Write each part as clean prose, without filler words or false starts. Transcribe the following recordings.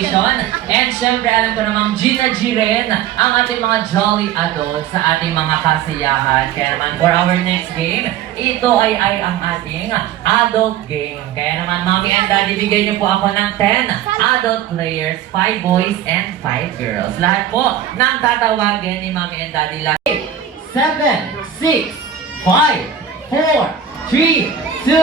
And syempre, alam ko namang Gina G rin ang ating mga jolly adults sa ating mga kasiyahan. Kaya naman, for our next game, ito ay ang ating adult game. Kaya naman, Mommy and Daddy, bigay niyo po ako ng 10 adult players, 5 boys and 5 girls. Lahat po ng tatawagin ni Mommy and Daddy. 7, 6, 5, 4, 3, 2,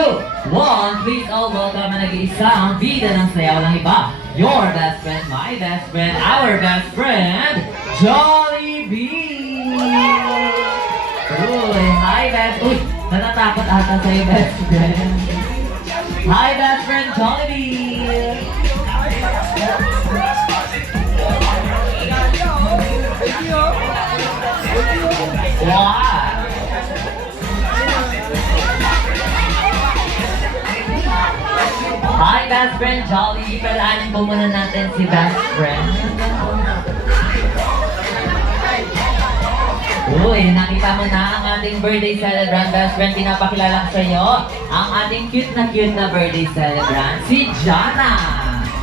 1. Please all welcome ang nag-iisang bida ng sayaw ng iba. Your best friend, my best friend, our best friend, Jollibee! Uy, hi best... Uy, natatakot ata sa'yo best friend. Hi best friend, Jollibee! Wow! Hi, best friend Jolly. Palaanin po muna natin si best friend. Uy, nakita mo na ang ating birthday celebrant, best friend. Pinapakilala ko sa iyo ang ating cute na birthday celebrant, si Jana.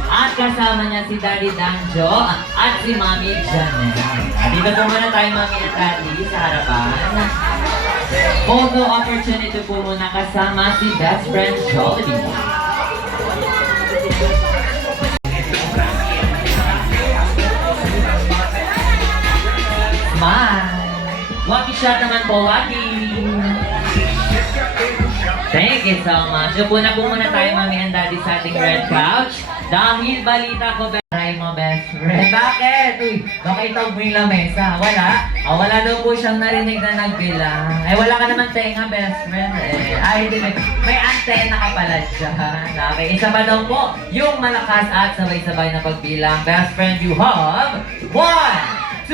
At kasama niya si Daddy Danjo at si Mami Janet. Dito po muna tayo, Mami at Daddy, sa harapan. Photo opportunity po muna kasama si best friend Jolly. Waki shot naman po, Waki! Thank you so much. So, puna po muna tayo, Mami and Daddy, sa ating red couch. Dahil balita ko, try mo, best friend. Bakit? Uy, baka itaw mo yung lamesa. Wala? Wala daw po siyang narinig na nagbilang. Wala ka naman tenga, best friend. Hindi. May antena ka pala dyan. Okay, isa pa daw po, yung malakas at sabay-sabay na pagbilang. Best friend, you have 1, 2,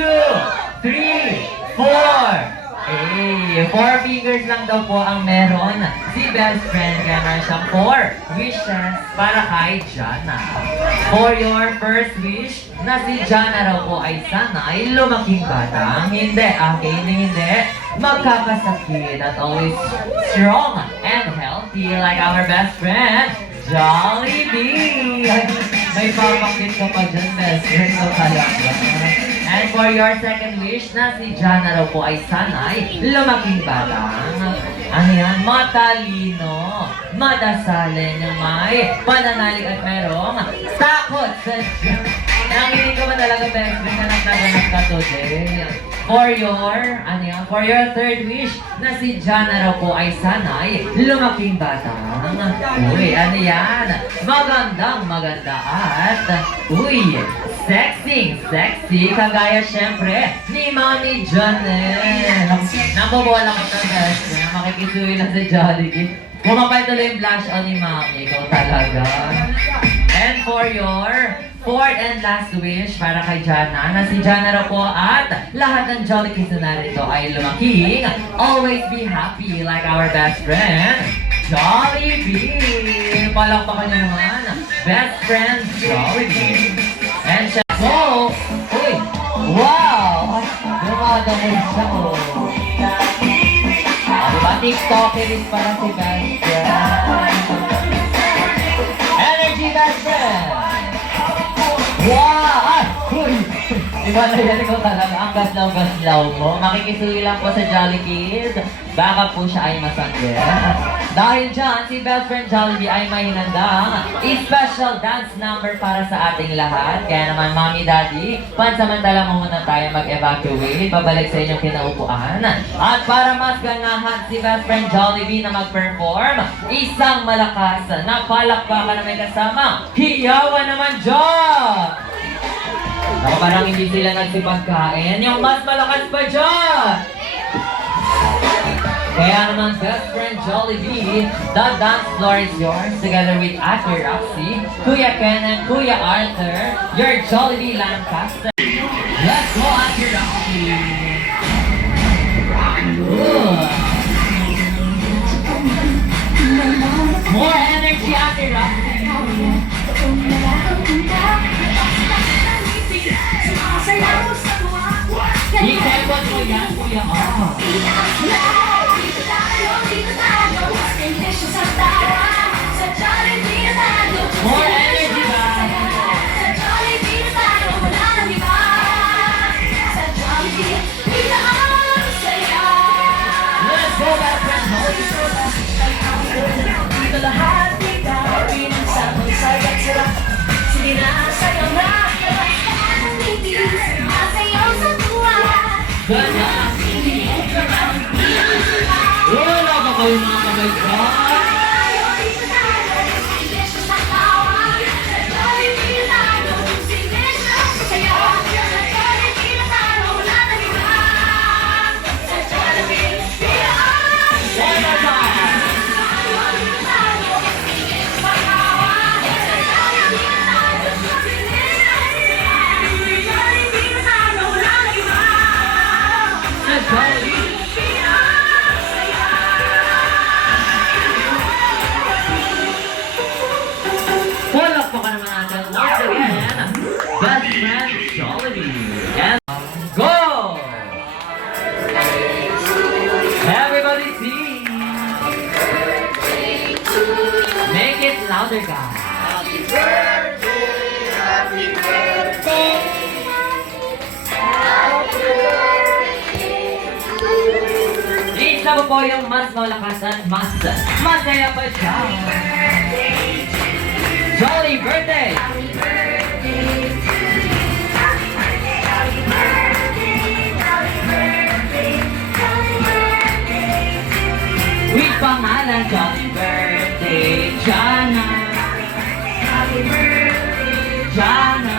3, 4! 4 fingers lang daw po ang meron si best friend. Kaya meron siyang 4 wishes para kay Jana. For your first wish, na si Jana raw po ay sana'y lumaking batang hindi, hindi magkakasakit at always strong and healthy like our best friend, Jollibee! May papakit ka pa dyan, best friend. So talaga. And for your second wish, na si Jana raw po ay sana'y lumaking batang. Ano yan? Matalino, madasalin, may pananalig at merong takot sa Diyos. Nanginig ka ba talaga, best friend, na nagtaganap ka today? For your third wish, na si Jana raw po ay sana'y lumaking batang. Uy, ano yan? Maganda at, sexy, kagaya syempre ni Mami Janet. Nabobola ko na, best friend. Makikisuwi lang sa Jollibee. Kumapal tuloy yung blush on ni Mami. Ikaw talaga. And for your fourth and last wish para kay Jana, na si Jana raw po at lahat ng Jollibee na narito ay lumaking, always be happy like our best friend, Jollibee! Palakpakan niyo naman, best friend Jollibee. And siya, wow! Dumadamod siya, diba? TikTokeris para si best friend. Energy, best friend! Wow! Diba na yan, ikaw talaga, ang gaslaw-gaslaw mo. Makikisuwi lang po sa Jolly Kid. Baka po siya ay masangge. Dahil dyan, si best friend Jollibee ay may hinandang special dance number para sa ating lahat. Kaya naman, Mommy, Daddy, pansamantala mo muna tayo mag-evacuate. Babalik sa inyong kinaupuan. At para mas ganahan si best friend Jollibee na mag-perform, isang malakas na palakpakan na may kasama, hiyawan naman dyan! Ako parang hindi sila nagsipagkain. Yung mas malakas pa dyan! Kaya naman, best friend Jollibee, the dance floor is yours together with Ate Roxy, Kuya Ken, and Kuya Arthur, your Jollibee Lancaster. Let's go, Ate Roxy! More energy, Ate Roxy! I-tempot mo yan, Kuya Arthur. More energy ba? Jana. Wala ba kayo mga kamay dyan? Wala ba? Sa Jollibee. Palakpakan naman natin once again, Best Friend Jollibee. And go! Everybody sing! Make it louder, guys. Isa ko po yung mas malakas at mas masaya pa siya. Jolly birthday! With pangalan, Jolly birthday, Jana. Happy birthday, Jana.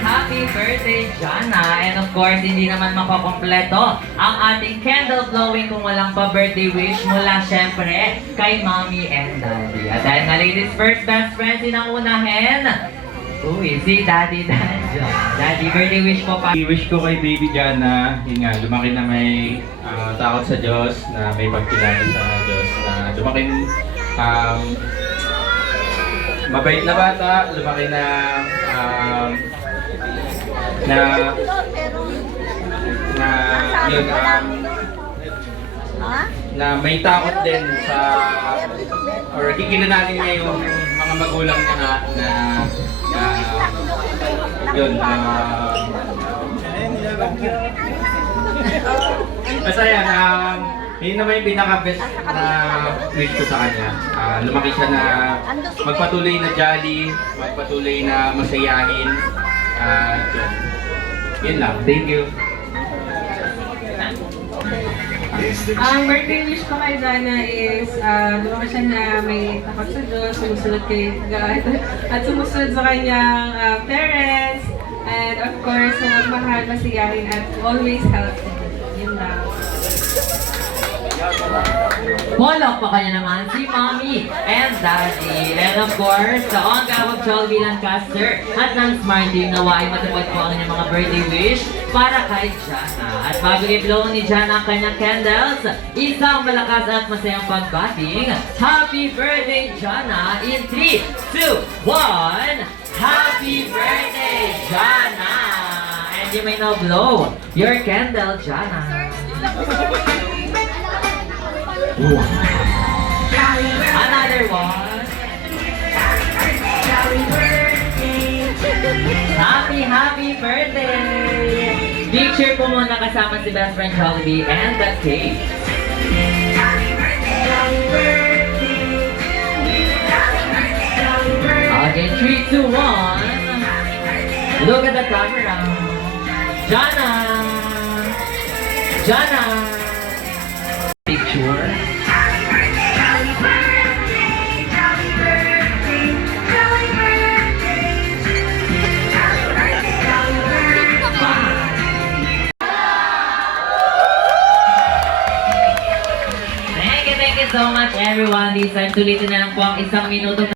Happy birthday, Jana! And of course, hindi naman mapakompleto ang ating candle blowing kung walang pa-birthday wish mula syempre kay Mommy and Daddy. At dahil nga ladies first best friend, sinang unahin? Uy, si Daddy Danjo. Daddy, birthday wish po pa. I-wish ko kay baby Jana, yun nga, lumaki na may takot sa Diyos, na may pagkilala sa Diyos, na lumaki mabait na bata, lumaki na yun, na may takot din sa or kikilalanin niya yung mga magulang niya na yun, masaya na yun naman yung pinaka-best na wish ko sa kanya. Lumaki siya na magpatuloy na jolly, magpatuloy na masayahin. Yun lang. Thank you. Ang birthday wish ko kay Jana is lumaki siya na may takot sa Diyos, sumusunod kay God, at sumusunod sa kanyang parents, and of course, magmahal, masiyahin, at always healthy. Yun lang. Polok pa kanya naman si Mommy and Daddy. And of course, sa on-gawag Jollibee Lancaster at ng Smart Team nawa ay matupad po ang inyong mga birthday wish para kay Jana. At bago i-blow ni Jana ang kanyang candles, isang malakas at masayang pagbating. Happy birthday, Jana! In 3, 2, 1, Happy birthday, Jana! And you may now blow your candle, Jana. Another one. Happy birthday! Picture po muna kasama si Best Friend Jollibee and the cake. Okay, 3, 2, 1. Look at the camera. Jana! Jana! Picture. Thank you so much everyone. This time, sulitin na lang po ang 1 minuto.